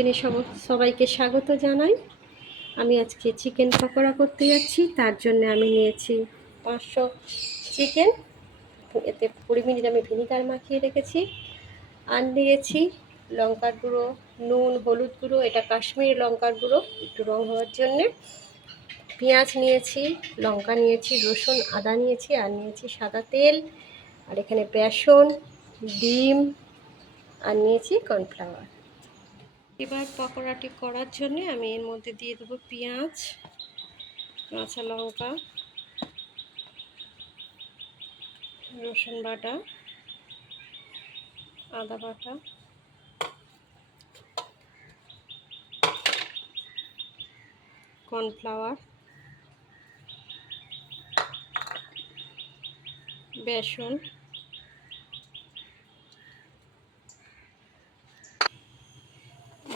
কিচেনে সবাইকে স্বাগত জানাই। আমি আজকে চিকেন পকোড়া করতে যাচ্ছি। তার জন্য আমি নিয়েছি 500 চিকেন, এতে 20 মিনিট আমি ভিনিগার মাখিয়ে রেখেছি। আর নিয়েছি লঙ্কার গুঁড়ো, নুন, হলুদ গুঁড়ো, এটা কাশ্মীরি লঙ্কার গুঁড়ো একটু রং হওয়ার জন্যে। পেঁয়াজ নিয়েছি, লঙ্কা নিয়েছি, রসুন, আদা নিয়েছি, আর নিয়েছি সাদা তেল, আর এখানে বেসন, ডিম, আর নিয়েছি কর্নফ্লাওয়ার। এবার পকোড়াটি করার জন্য আমি এর মধ্যে দিয়ে দেবো পেঁয়াজ, কাঁচা লঙ্কা, রসুন বাটা, আদা বাটা, কর্নফ্লাওয়ার, বেসন,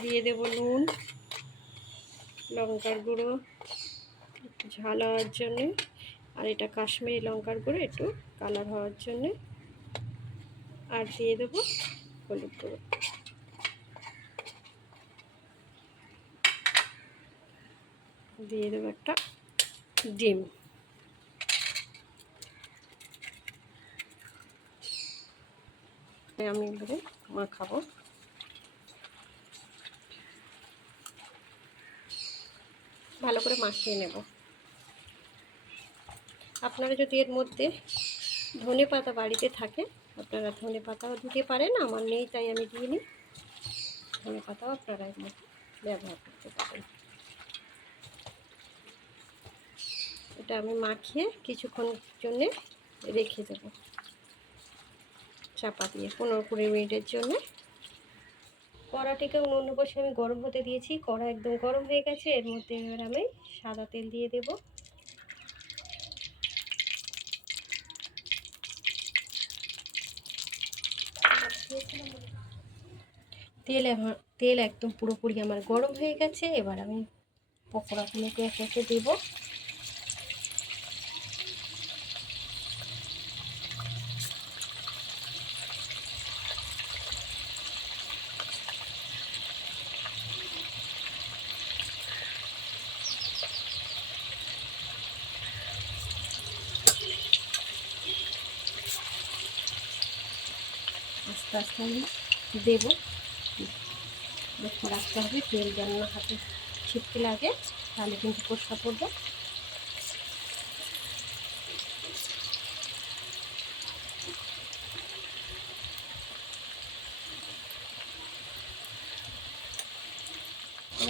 দিয়ে দেব নুন, লঙ্কার গুঁড়ো একটু ঝাল হওয়ার জন্যে, আর এটা কাশ্মীরি লঙ্কার গুঁড়ো একটু কালার হওয়ার জন্যে, আর দিয়ে দেবো হলুদ গুঁড়ো। দিয়ে দেবো একটা ডিম। আমি এবারে মাখাবো। ভালো করে মাখিয়ে নেব। আপনারা যদি এর মধ্যে ধনে পাতা বাড়িতে থাকে আপনারা ধনে পাতাও দিতে পারেন, আমার নেই তাই আমি দিইনি। ধনে পাতাও আপনারা এর মধ্যে ব্যবহার করতে পারেন। এটা আমি মাখিয়ে কিছুক্ষণ জন্যে রেখে দেব চাপা দিয়ে 15-20 মিনিটের জন্য। কড়াটিকে উনুনে বসে আমি গরম হতে দিয়েছি। কড়া একদম গরম হয়ে গেছে। এর মধ্যে এবার আমি সাদা তেল দিয়ে দেব। তেল একদম পুরোপুরি আমার গরম হয়ে গেছে। এবার আমি পকোড়াগুলোকে একে একে দেব। আস্তে আস্তে আমি দেবো। লক্ষ্য রাখতে হবে তেল যেন না হাতে ছিটকে লাগে, তাহলে কিন্তু ফোসকা পড়বে।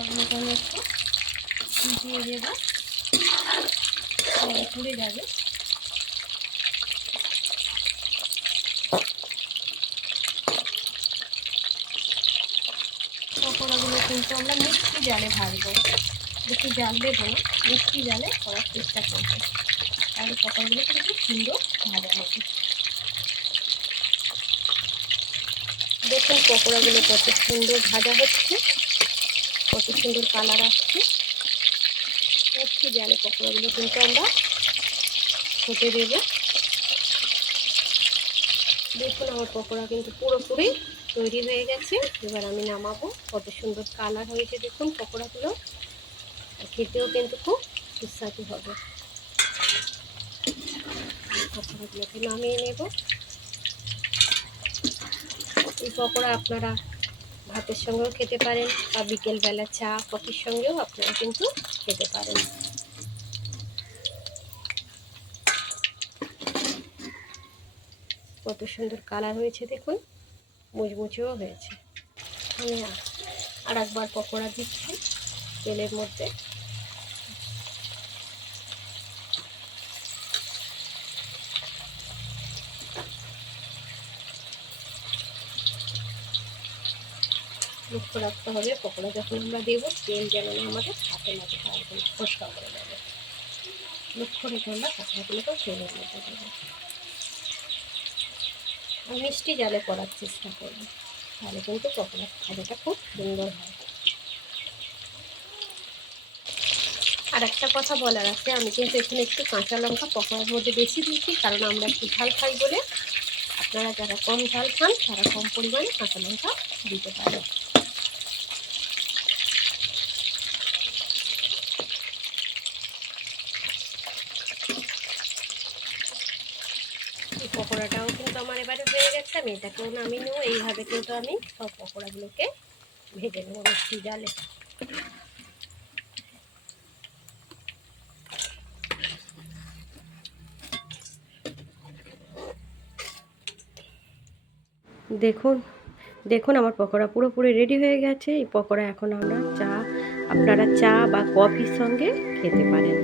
আমি একটু দিয়ে দেবো, পুড়ে যাবে। পকোড়াগুলো কিন্তু আমরা মিষ্টি জালে ভাজবো, বেশি জাল দেবো না, মিষ্টি জালে করার চেষ্টা করবো, তাহলে পকোড়াগুলো কিন্তু সুন্দর ভাজা হবে। দেখুন পকোড়াগুলো কত সুন্দর ভাজা হচ্ছে, কত সুন্দর কালার আসছে। মিষ্টি জালে পকোড়াগুলো কিন্তু আমরা হতে দেবো। দেখুন আমার পকোড়া কিন্তু পুরোপুরি তৈরি হয়ে গেছে। এবার আমি নামাবো। কত সুন্দর কালার হয়েছে দেখুন পকোড়াগুলো, খেতেও কিন্তু খুব সুস্বাদু হবে। পকোড়াগুলোকে নামিয়ে নেব। এই পকোড়া আপনারা ভাতের সঙ্গেও খেতে পারেন, বা বিকেলবেলা চা কফির সঙ্গেও আপনারা কিন্তু খেতে পারেন। কত সুন্দর কালার হয়েছে দেখুন, মুচমুচেও হয়েছে। আমি আর একবার পকোড়া দিচ্ছি তেলের মধ্যে। লক্ষ্য রাখতে হবে পকোড়া যখন আমরা দেবো তেল যেন না আমাদের হাতে লাগে, তাহলে কিন্তু ফোসকা করে যাবে। লক্ষ্য রেখে আমরা পকোড়াগুলোকেও তেলের মধ্যে দেবো। আর মিষ্টি জালে করার চেষ্টা করবো, তাহলে কিন্তু পকোড়া ভাজাটা খুব সুন্দর হয়। আর একটা কথা বলার আছে, আমি কিন্তু এখানে একটু কাঁচা লঙ্কা পকোড়ার মধ্যে বেশি দিয়েছি, কারণ আমরা একটু ঝাল খাই বলে। আপনারা যারা কম ঝাল খান তারা কম পরিমাণে কাঁচা লঙ্কা দিতে পারেন। পকোড়াটাও কিন্তু আমার এবারে হয়ে গেছে, আমি এটাকেও নামিয়ে নেবো। এইভাবে কিন্তু আমি সব পকোড়াগুলোকে ভেজে নেবো মিষ্টি জালে। দেখুন দেখুন আমার পকোড়া পুরোপুরি রেডি হয়ে গেছে। এই পকোড়া এখন আপনারা চা বা কফির সঙ্গে খেতে পারেন।